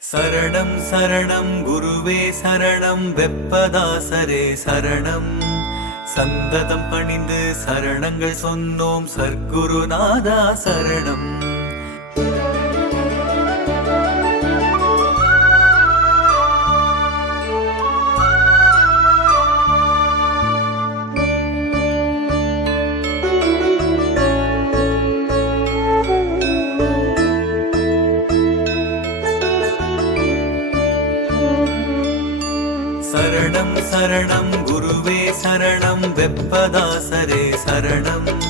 சரணம் சரணம் குருவே சரணம் வெப்பதாசரே சரணம். சந்ததம் பணிந்து சரணங்கள் சொன்னோம் சர்க்குருநாதா சரணம். சரணம் குருவே சரணம் வெப்பதாசரே சரணம்.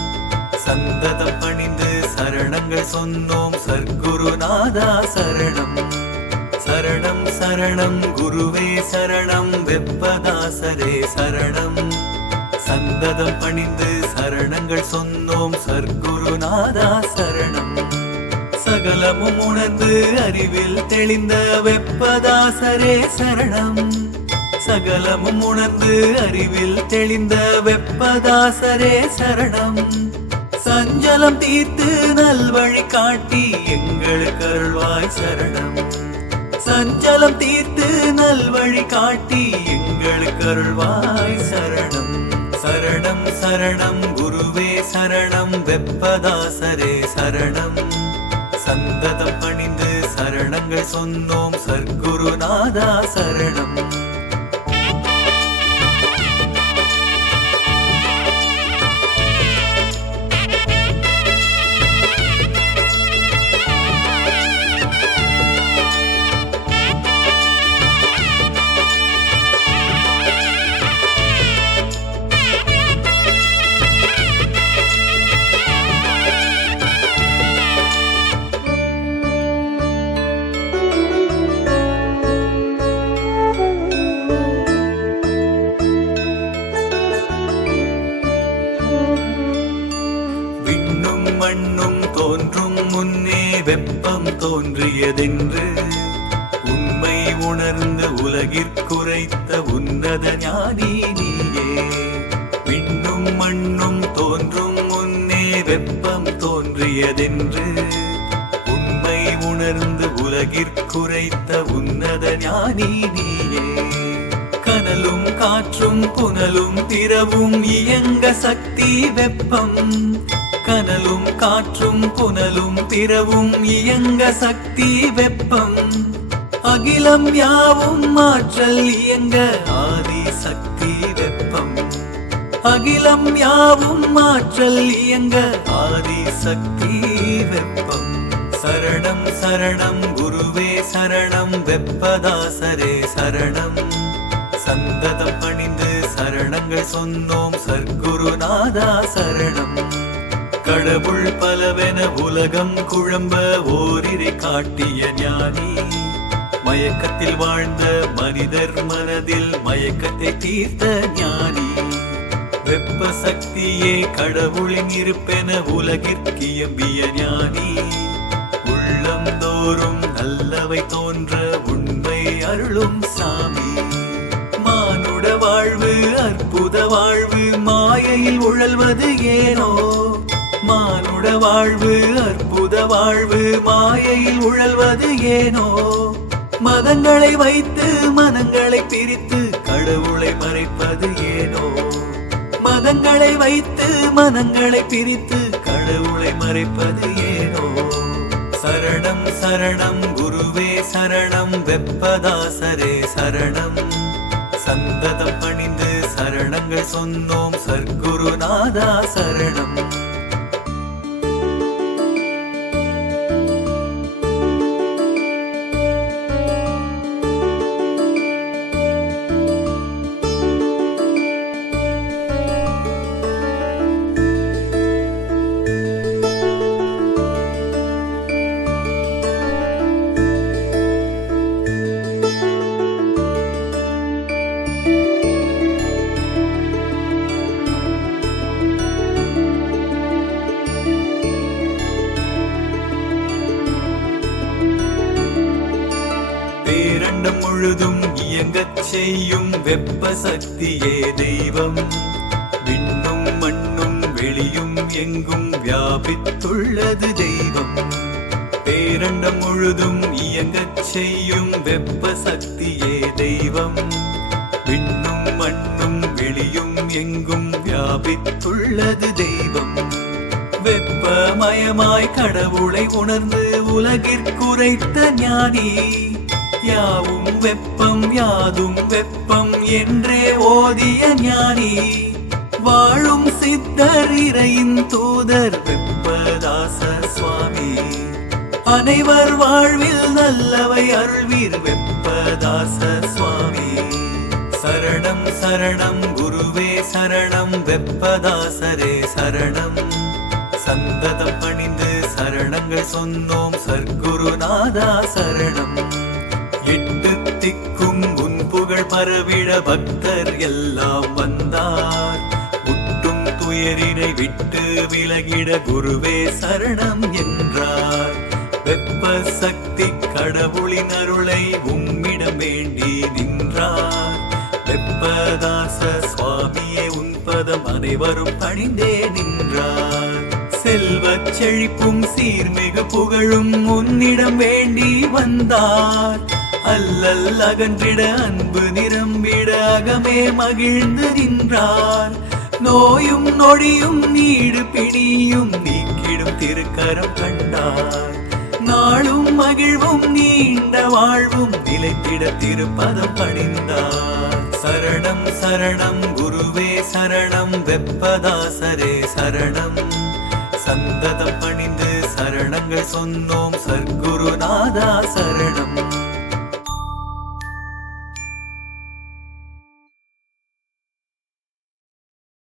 சந்ததம் பணிந்து சரணங்கள் சொன்னோம் சர்க்குருநாதா சரணம். சரணம் சரணம் குருவே சரணம் வெப்பதாசரே சரணம். சந்ததம் பணிந்து சரணங்கள் சொன்னோம் சர்க்குருநாதா சரணம். சகலமும் உணர்ந்து அறிவில் தெளிந்த வெப்பதாசரே சரணம். சகலமும் உணர்ந்து அறிவில் தெளிந்த வெப்பதாசரே சரணம். சஞ்சலம் தீர்த்து நல்வழி காட்டி எங்களுக்கு அருள்வாய் சரணம். சஞ்சலம் தீர்த்து நல்வழி காட்டி எங்களுக்கு அருள்வாய் சரணம். சரணம் சரணம் குருவே சரணம் வெப்பதாசரே சரணம். சந்ததம் பணிந்து சரணங்கள் சொன்னோம் சர்க்குருநாதா சரணம். வெப்பம் தோன்றியதென்று உண்மை உணர்ந்து உலகிற்குரைத்த உன்னத ஞானி நீயே. விண்ணும் மண்ணும் தோன்றும் முன்னே வெப்பம் தோன்றியதென்று உண்மை உணர்ந்து உலகிற்குரைத்த உன்னத ஞானி நீயே. கனலும் காற்றும் புனலும் திரவும் இயங்க சக்தி வெப்பம் கனலும் காற்றும் புனலும் திரவும் இயங்க சக்தி வெப்பம். அகிலம் யாவும் ஆற்றல் இயங்க ஆதி சக்தி வெப்பம். அகிலம் யாவும் ஆற்றல் இயங்க ஆதி சக்தி வெப்பம். சரணம் சரணம் குருவே சரணம் வெப்பதாசரே சரணம். சந்ததம் பணிந்து சரணங்கள் சொன்னோம் சர்க்குருநாதா சரணம். கடவுள் பலவென உலகம் குழம்ப ஓரிரை காட்டிய ஞானி. மயக்கத்தில் வாழ்ந்த மனிதர் மனதில் மயக்கத்தை தீர்த்த ஞானி. வெப்ப சக்தியே கடவுளின் இருப்பென உலகிற்கு எம்பிய ஞானி. உள்ளம் தோறும் நல்லவை தோன்ற உண்மை அருளும் சாமி. மானுட வாழ்வு அற்புத வாழ்வு மாயையில் உழல்வது ஏனோ? மானுட வாழ்வு அற்புத வாழ்வு மாயையில் உழல்வது ஏனோ? மதங்களை வைத்து மனங்களை பிரித்து கடவுளை மறைப்பது ஏனோ? மதங்களை வைத்து மனங்களை பிரித்து கடவுளை மறைப்பது ஏனோ? சரணம் சரணம் குருவே சரணம் வெப்பதாசரே சரணம். சந்ததம் பணிந்து சரணங்கள் சொன்னோம் சர்க்குருநாதா சரணம். பேரண்டம் முழுதும் இயங்கச் செய்யும் வெப்ப சக்தியே தெய்வம். விண்ணும் மண்ணும் வெளியும் எங்கும் வியாபித்துள்ளது தெய்வம். பேரண்டம் முழுதும் இயங்கச் செய்யும் வெப்ப சக்தியே தெய்வம். விண்ணும் மண்ணும் வெளியும் எங்கும் வியாபித்துள்ளது தெய்வம். வெப்பமயமாய் கடவுளை உணர்ந்து உலகிற்குரைத்த ஞானி. யாவும் வெப்பம் யாதும் வெப்பம் என்றே ஓதிய ஞானி. வாழும் சித்தர் இறையின் தூதர் வெப்பதாச சுவாமி. அனைவர் வாழ்வில் நல்லவை அருள்வீர் வெப்பதாச சுவாமி. சரணம் சரணம் குருவே சரணம் வெப்பதாசரே சரணம். சந்ததம் பணிந்து சரணங்கள் சொன்னோம் சர்க்குருநாதா சரணம். எட்டு திக்கும் உன் புகழ் பரவிட பக்தர் எல்லாம் வந்தார். முட்டும் துயரினை விட்டு விலகிட குருவே சரணம் என்றார். வெப்ப சக்தி கடவுளின் அருளை உம்மிடம் வேண்டி நின்றார். வெப்பதாச சுவாமியே உன் பதம் அனைவரும் பணிந்தே நின்றார். செல்வச் செழிப்பும் சீர்மிகு புகழும் உன்னிடம் வேண்டி வந்தார். அல்லல் அகன்றிட அன்பு நிரம்பிட அகமே மகிழ்ந்து நின்றார் நோயும் நொடியும் நீடு பிடியும் நீக்கிடும் திருக்கரம் கண்டார் நாளும் மகிழ்வும் நீண்ட வாழ்வும் நிலைத்திட திருப்பதம் பணிந்தார் சரணம் சரணம் குருவே சரணம் வெப்பதாசரே சரணம். சந்ததம் பணிந்து சரணங்கள் சொன்னோம் சர்க்குருநாதா சரணம்.